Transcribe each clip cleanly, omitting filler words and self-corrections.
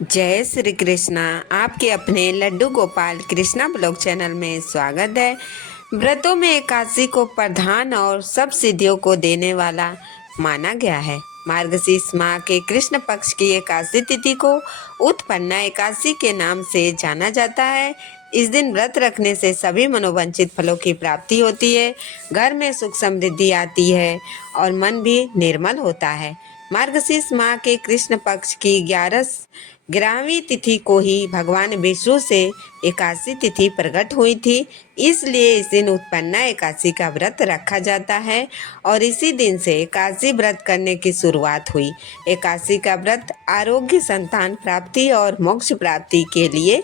जय श्री कृष्णा। आपके अपने लड्डू गोपाल कृष्णा ब्लॉग चैनल में स्वागत है। व्रतों में एकादशी को प्रधान और सब सिद्धियों को देने वाला माना गया है। मार्गशीर्ष माह के कृष्ण पक्ष की एकादशी तिथि को उत्पन्ना एकादशी के नाम से जाना जाता है। इस दिन व्रत रखने से सभी मनोवांछित फलों की प्राप्ति होती है, घर में सुख समृद्धि आती है और मन भी निर्मल होता है। मार्गशीर्ष माह के कृष्ण पक्ष की 11वीं तिथि को ही भगवान विष्णु से एकादशी तिथि प्रकट हुई थी, इसलिए इस दिन उत्पन्ना एकादशी का व्रत रखा जाता है और इसी दिन से एकादशी व्रत करने की शुरुआत हुई। एकादशी का व्रत आरोग्य, संतान प्राप्ति और मोक्ष प्राप्ति के लिए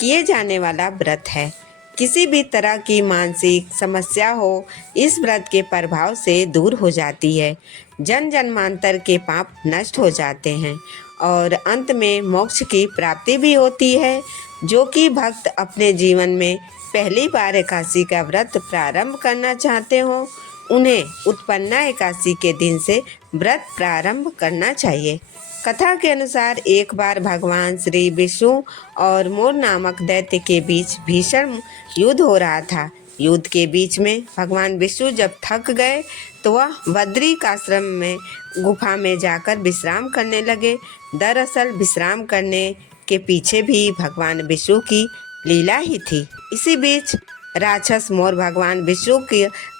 किए जाने वाला व्रत है। किसी भी तरह की मानसिक समस्या हो, इस व्रत के प्रभाव से दूर हो जाती है। जन्मांतर के पाप नष्ट हो जाते हैं और अंत में मोक्ष की प्राप्ति भी होती है। जो कि भक्त अपने जीवन में पहली बार एकादशी का व्रत प्रारंभ करना चाहते हो, उन्हें उत्पन्ना एकादशी के दिन से व्रत प्रारंभ करना चाहिए। कथा के अनुसार एक बार भगवान श्री विष्णु और मोर नामक दैत्य के बीच भीषण युद्ध हो रहा था। युद्ध के बीच में भगवान विष्णु जब थक गए तो वह बद्रिकाश्रम में गुफा में जाकर विश्राम करने लगे। दरअसल विश्राम करने के पीछे भी भगवान विष्णु की लीला ही थी। इसी बीच राक्षस मोर भगवान विष्णु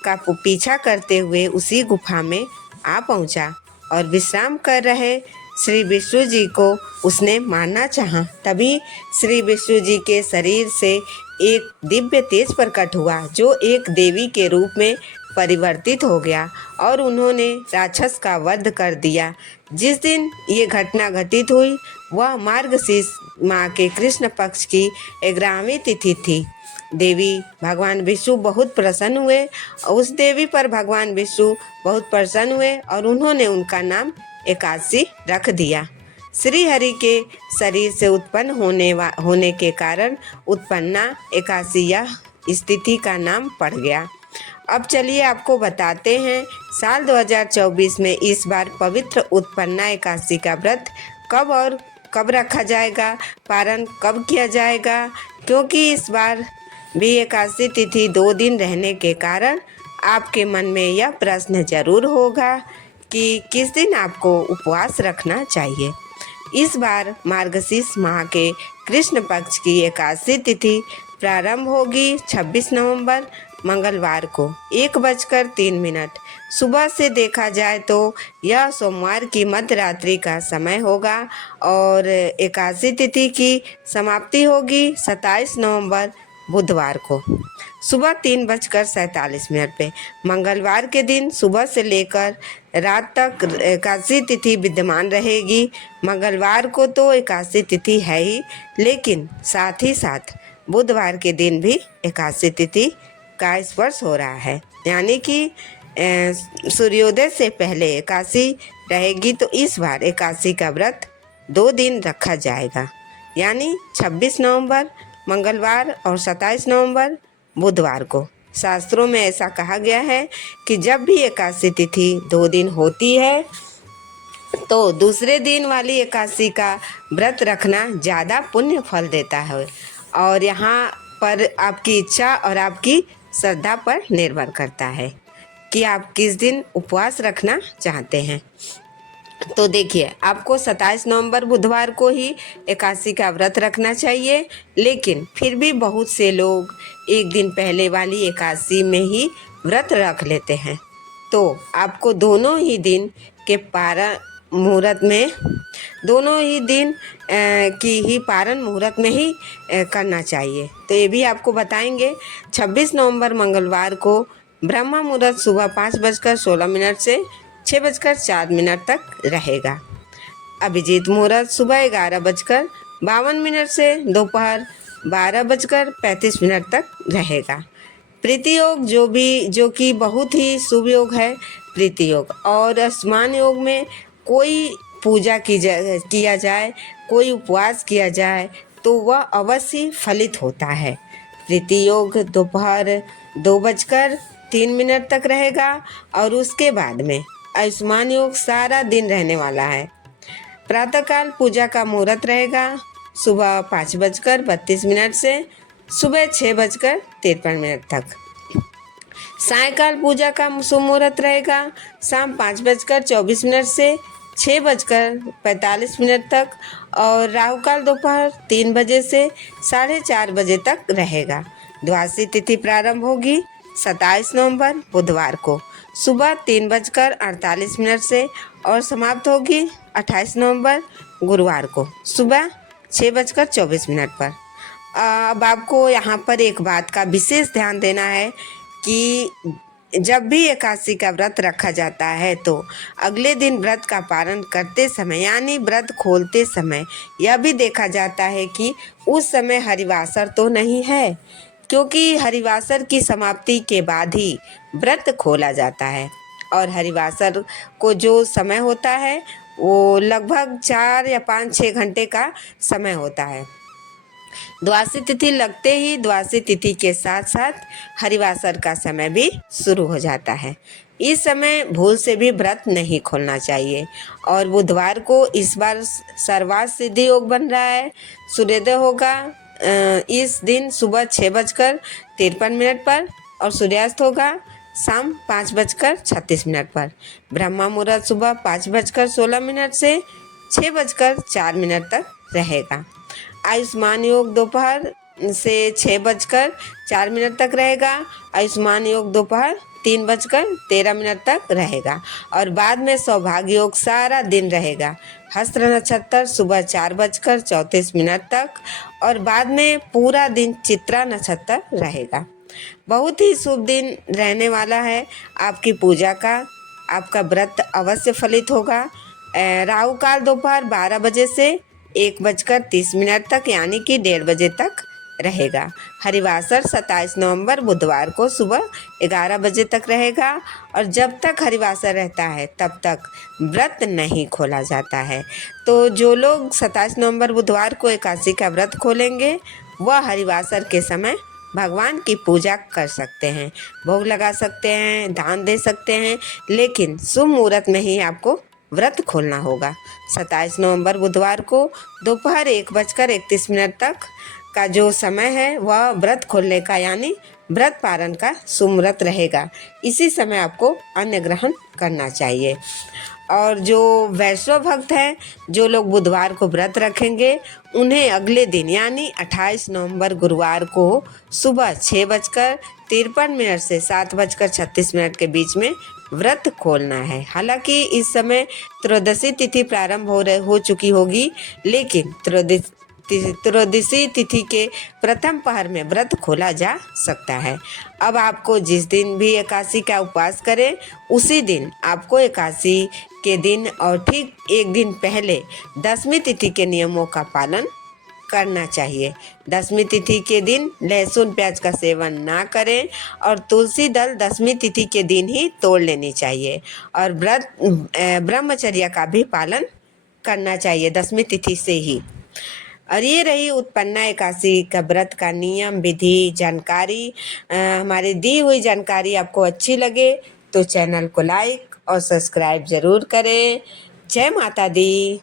का पीछा करते हुए उसी गुफा में आ पहुंचा और विश्राम कर रहे श्री विष्णु जी को उसने मारना चाहा। तभी श्री विष्णु जी के शरीर से एक दिव्य तेज प्रकट हुआ, जो एक देवी के रूप में परिवर्तित हो गया और उन्होंने राक्षस का वध कर दिया। जिस दिन ये घटना घटित हुई वह मार्गशीर्ष माह के कृष्ण पक्ष की 11वीं तिथि थी। देवी भगवान विष्णु बहुत प्रसन्न हुए। उस देवी पर भगवान विष्णु बहुत प्रसन्न हुए और उन्होंने उनका नाम एकादशी रख दिया। श्री हरि के शरीर से उत्पन्न होने के कारण उत्पन्ना एकादशी यह स्थिति का नाम पड़ गया। अब चलिए आपको बताते हैं साल 2024 में इस बार पवित्र उत्पन्ना एकादशी का व्रत कब और कब रखा जाएगा, पारण कब किया जाएगा। क्योंकि इस बार भी एकादशी तिथि 2 दिन रहने के कारण आपके मन में यह प्रश्न जरूर होगा कि किस दिन आपको उपवास रखना चाहिए। इस बार मार्गशीर्ष माह के कृष्ण पक्ष की एकादशी तिथि प्रारंभ होगी 26 नवंबर मंगलवार को 1:03। सुबह से देखा जाए तो यह सोमवार की मध्य रात्रि का समय होगा और एकादशी तिथि की समाप्ति होगी 27 नवंबर बुधवार को सुबह 3:47 पे। मंगलवार के दिन सुबह से लेकर रात तक एकादशी तिथि विद्यमान रहेगी। मंगलवार को तो एकादशी तिथि है ही, लेकिन साथ ही साथ बुधवार के दिन भी एकादशी तिथि का स्पर्श हो रहा है, यानी कि सूर्योदय से पहले एकादशी रहेगी। तो इस बार एकादशी का व्रत 2 दिन रखा जाएगा, यानी 26 नवंबर मंगलवार और 27 नवंबर बुधवार को। शास्त्रों में ऐसा कहा गया है कि जब भी एकादशी तिथि 2 दिन होती है तो दूसरे दिन वाली एकादशी का व्रत रखना ज़्यादा पुण्य फल देता है और यहाँ पर आपकी इच्छा और आपकी श्रद्धा पर निर्भर करता है कि आप किस दिन उपवास रखना चाहते हैं। तो देखिए, आपको 27 नवंबर बुधवार को ही एकादशी का व्रत रखना चाहिए, लेकिन फिर भी बहुत से लोग एक दिन पहले वाली एकादशी में ही व्रत रख लेते हैं। तो आपको दोनों ही दिन के पारण मुहूर्त में की ही पारण मुहूर्त में ही करना चाहिए। तो ये भी आपको बताएंगे। 26 नवंबर मंगलवार को ब्रह्म मुहूर्त सुबह 5:16 से 6:04 तक रहेगा। अभिजीत मुहूर्त सुबह 11:52 से दोपहर 12:35 तक रहेगा। प्रीति योग जो कि बहुत ही शुभ योग है, प्रीति योग। और स्नान योग में कोई पूजा किया जाए, कोई उपवास किया जाए तो वह अवश्य फलित होता है। प्रीति योग दोपहर 2:03 तक रहेगा और उसके बाद में आयुष्मान योग सारा दिन रहने वाला है। प्रातःकाल पूजा का मुहूर्त रहेगा सुबह 5:32 से सुबह 6:53 तक। सायकाल पूजा का शुभ मुहूर्त रहेगा शाम 5:24 से 6:45 तक और राहु काल दोपहर 3 बजे से 4:30 बजे तक रहेगा। द्वादशी तिथि प्रारंभ होगी 27 नवंबर बुधवार को सुबह 3:48 से और समाप्त होगी 28 नवंबर गुरुवार को सुबह 6:24 पर। अब आपको यहाँ पर एक बात का विशेष ध्यान देना है कि जब भी एकादशी का व्रत रखा जाता है तो अगले दिन व्रत का पालन करते समय यानी व्रत खोलते समय यह भी देखा जाता है कि उस समय हरिवासर तो नहीं है, क्योंकि हरिवासर की समाप्ति के बाद ही व्रत खोला जाता है और हरिवासर को जो समय होता है वो लगभग 4 या 5-6 घंटे का समय होता है। द्वादशी तिथि लगते ही द्वादशी तिथि के साथ साथ हरिवासर का समय भी शुरू हो जाता है। इस समय भूल से भी व्रत नहीं खोलना चाहिए। और बुधवार को इस बार सर्वार्थ सिद्धि योग बन रहा है। सूर्योदय होगा इस दिन सुबह 6:53 पर और सूर्यास्त होगा शाम 5:36 पर। ब्रह्मा मुहूर्त सुबह 5:16 से 6:04 तक रहेगा। आयुष्मान योग दोपहर से 6:04 तक रहेगा। आयुष्मान योग दोपहर 3:13 तक रहेगा और बाद में सौभाग्य योग सारा दिन रहेगा। हस्त्र नक्षत्र सुबह 4:34 तक और बाद में पूरा दिन चित्रा नक्षत्र रहेगा। बहुत ही शुभ दिन रहने वाला है आपकी पूजा का। आपका व्रत अवश्य फलित होगा। राहु काल दोपहर 12 बजे से 1:30 तक यानी कि 1:30 बजे तक रहेगा। हरिवासर 27 नवंबर बुधवार को सुबह 11 बजे तक रहेगा और जब तक हरिवासर रहता है तब तक व्रत नहीं खोला जाता है। तो जो लोग 27 नवंबर बुधवार को एकादशी का व्रत खोलेंगे वह हरिवासर के समय भगवान की पूजा कर सकते हैं, भोग लगा सकते हैं, दान दे सकते हैं, लेकिन शुभ मुहूर्त में ही आपको व्रत खोलना होगा। 27 नवंबर बुधवार को दोपहर 1:31 तक का जो समय है वह व्रत खोलने का यानी व्रत पारण का शुभ मुहूर्त रहेगा। इसी समय आपको अन्न ग्रहण करना चाहिए। और जो वैष्णव भक्त हैं, जो लोग बुधवार को व्रत रखेंगे, उन्हें अगले दिन यानी 28 नवंबर गुरुवार को सुबह 6:53 से 7:36 के बीच में व्रत खोलना है। हालांकि इस समय त्रयोदशी तिथि प्रारंभ हो चुकी होगी, लेकिन त्रयोदशी तिथि के प्रथम पहर में व्रत खोला जा सकता है। अब आपको जिस दिन भी एकादशी का उपवास करें उसी दिन आपको एकादशी के दिन और ठीक एक दिन पहले दशमी तिथि के नियमों का पालन करना चाहिए। दशमी तिथि के दिन लहसुन प्याज का सेवन ना करें और तुलसी दल दशमी तिथि के दिन ही तोड़ लेनी चाहिए और व्रत ब्रह्मचर्य का भी पालन करना चाहिए दशमी तिथि से ही। और ये रही उत्पन्ना एकादशी का व्रत का नियम विधि जानकारी। हमारी दी हुई जानकारी आपको अच्छी लगे तो चैनल को लाइक और सब्सक्राइब ज़रूर करें। जय माता दी।